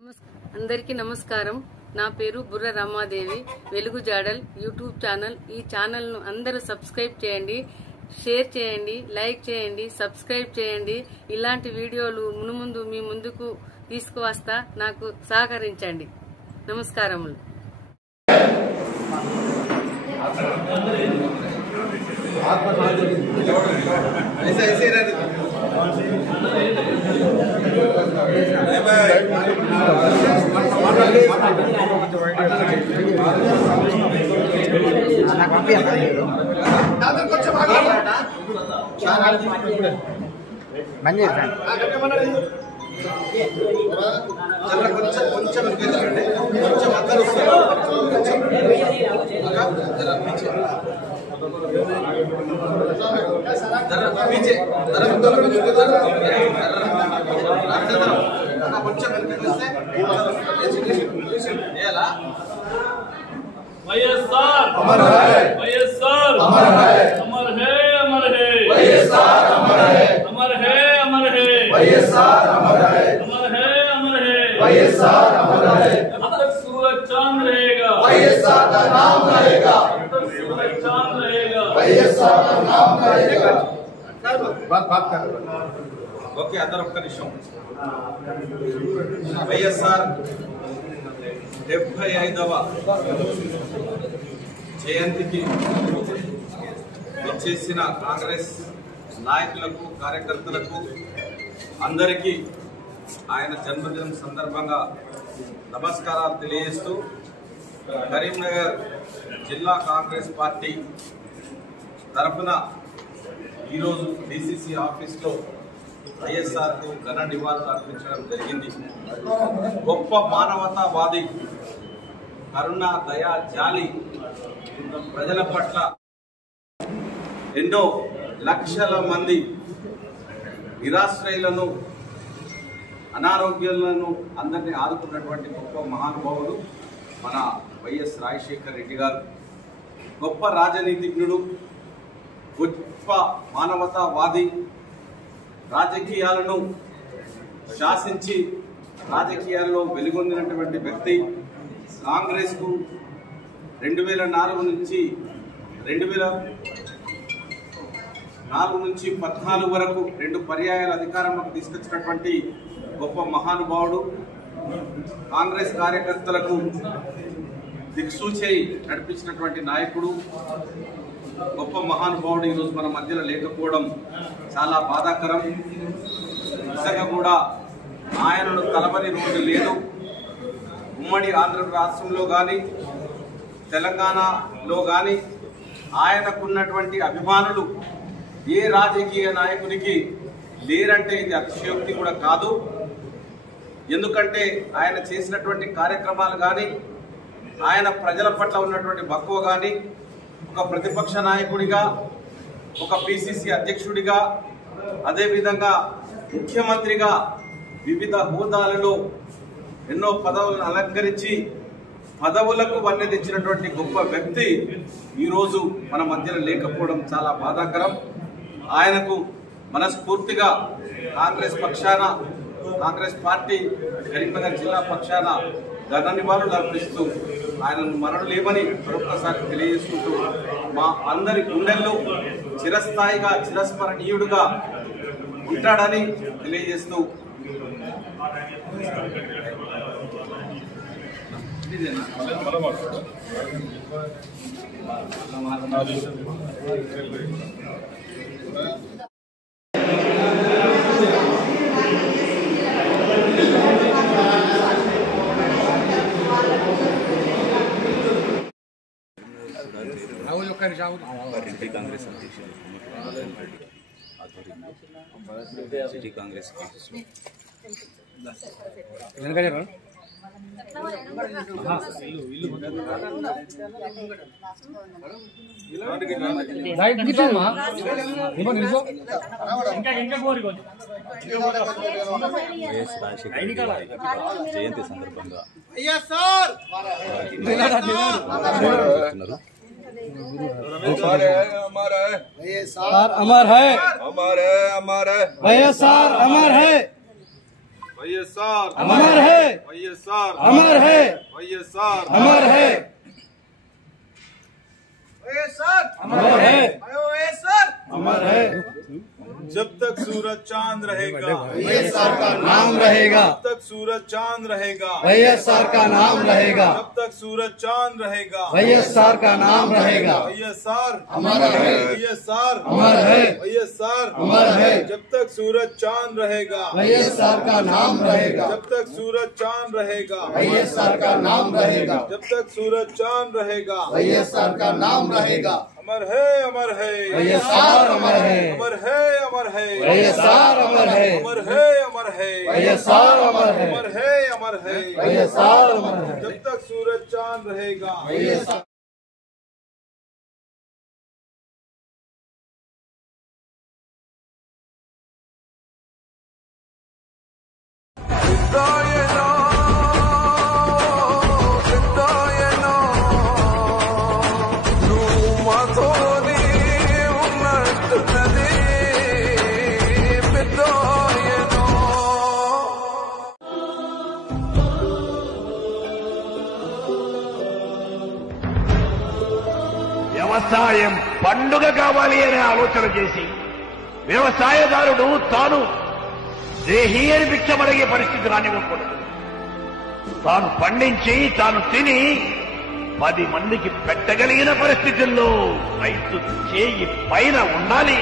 అందరికీ నమస్కారం। నా పేరు బుర్ర రమాదేవి। వెలుగు జాడల్ యూట్యూబ్ ఛానల్। ఈ ఛానల్ ను అందరూ సబ్స్క్రైబ్ చేయండి, షేర్ చేయండి, లైక్ చేయండి, సబ్స్క్రైబ్ చేయండి। ఇలాంటి వీడియోలు మునుముందు మీ ముందుకు తీసుకువస్తా, నాకు సహకరించండి। నమస్కారములు। వైఎస్ఆర్ అమర్ है, వైఎస్ఆర్ అమర్ है, अमर है, अमर है, వైఎస్ఆర్ అమర్ है, अमर है, अमर है, వైఎస్ఆర్ అమर है, अमर है, अमर है, వైఎస్ఆర్ अमर है। जब तक सूरज चांद रहेगा వైఎస్ఆర్ का नाम रहेगा, जब तक सूरज चांद रहेगा వైఎస్ఆర్ का नाम रहेगा। बात कर ఓకే, అందరూ ఒక్క నిమిషం। వైఎస్ఆర్ 75వ జయంతికి వచ్చేసిన కాంగ్రెస్ నాయకులకు, కార్యకర్తలకు అందరికీ ఆయన జన్మదినం సందర్భంగా నమస్కారాలు తెలియజేస్తూ, కరీంనగర్ జిల్లా కాంగ్రెస్ పార్టీ తరఫున ఈరోజు డిసిసి ఆఫీస్లో వైఎస్ఆర్కు ఘన నివాళులు అర్పించడం జరిగింది। గొప్ప మానవతావాది, కరుణ, దయ, జాలి, ప్రజల పట్ల ఎన్నో లక్షల మంది నిరాశ్రయులను, అనారోగ్యాలను అందరినీ ఆదుకున్నటువంటి గొప్ప మహానుభావుడు మన వైఎస్ రాజశేఖర్ రెడ్డి గారు। గొప్ప రాజనీతిజ్ఞుడు, గొప్ప మానవతావాది, రాజకీయాలను శాసించి రాజకీయాల్లో వెలుగొందినటువంటి వ్యక్తి। కాంగ్రెస్ కు 2004 నుంచి 14 వరకు 2 పర్యాయాల అధికారంలోకి తీసుకొచ్చినటువంటి గొప్ప మహానుభావుడు। కాంగ్రెస్ కార్యకర్తలకు దిక్సూచి నడిపించినటువంటి నాయకుడు, గొప్ప మహానుభావుడు ఈరోజు మన మధ్యలో లేకపోవడం చాలా బాధాకరం। నిజంగా కూడా ఆయనను తలపని రోజు లేదు। ఉమ్మడి ఆంధ్ర రాష్ట్రంలో కానీ, తెలంగాణలో కానీ ఆయనకున్నటువంటి అభిమానులు ఏ రాజకీయ నాయకునికి లేరంటే ఇది అతిశయోక్తి కూడా కాదు। ఎందుకంటే ఆయన చేసినటువంటి కార్యక్రమాలు కానీ, ఆయన ప్రజల పట్ల ఉన్నటువంటి మక్కువ కానీ, ఒక ప్రతిపక్ష నాయకుడిగా, ఒక పిసిసి అధ్యక్షుడిగా, అదేవిధంగా ముఖ్యమంత్రిగా వివిధ హోదాలలో ఎన్నో పదవులను అలంకరించి పదవులకు వన్నె తెచ్చినటువంటి గొప్ప వ్యక్తి ఈరోజు మన మధ్యలో లేకపోవడం చాలా బాధాకరం। ఆయనకు మనస్ఫూర్తిగా కాంగ్రెస్ పక్షాన, కాంగ్రెస్ పార్టీ కరీంనగర్ జిల్లా పక్షాన ఘన నివాళులు అర్పిస్తూ ఆయనను మరణలేమని మరొకసారి తెలియజేసుకుంటూ, మా అందరి గుండెల్లో చిరస్థాయిగా, చిరస్మరణీయుడుగా ఉంటాడని తెలియజేస్తూ సిటీ కాంగ్రెస్ అధ్యక్షులు ఆధ్వర్యంలో సిటీ కాంగ్రెస్ ఆఫీసులో వైఎస్ రాజశేఖర రెడ్డి గారి జయంతి సందర్భంగా वैएसआर अमर है, वैएसआर अमर है, वैएसआर अमर है। వైఎస్ఆర్ अमर है వైఎస్ఆర్ अमर है వైఎస్ఆర్ अमर है వైఎస్ఆర్ अमर है जब तक सूरज चांद रहेगा వైఎస్ఆర్ का नाम रहेगा जब तक सूरज चांद रहेगा వైఎస్ఆర్ का नाम रहेगा जब तक सूरज चांद रहेगा వైఎస్ఆర్ का नाम रहेगा వైఎస్ఆర్ अमर है వైఎస్ఆర్ अमर है వైఎస్ఆర్ अमर है जब तक सूरज चांद रहेगा వైఎస్ఆర్ का नाम रहेगा जब तक सूरज चांद रहेगा వైఎస్ఆర్ का नाम रहेगा जब तक सूरज चांद रहेगा వైఎస్ఆర్ का नाम रहेगा अमर है अमर है వైఎస్ఆర్ अमर है अमर है अमर है వైఎస్ఆర్ अमर है अमर है अमर है వైఎస్ఆర్ अमर है अमर है अमर है వైఎస్ఆర్ अमर है जब तक सूरज चांद रहेगा వైఎస్ఆర్ వ్యవసాయం పండుగ కావాలి అనే ఆలోచన చేసి వ్యవసాయదారుడు తాను దేహీ అని భిక్షమడిగే పరిస్థితి రానివ్వకూడదు. తాను పండించి తాను తిని 10 మందికి పెట్టగలిగిన పరిస్థితుల్లో రైతు చేయి పైన ఉండాలి.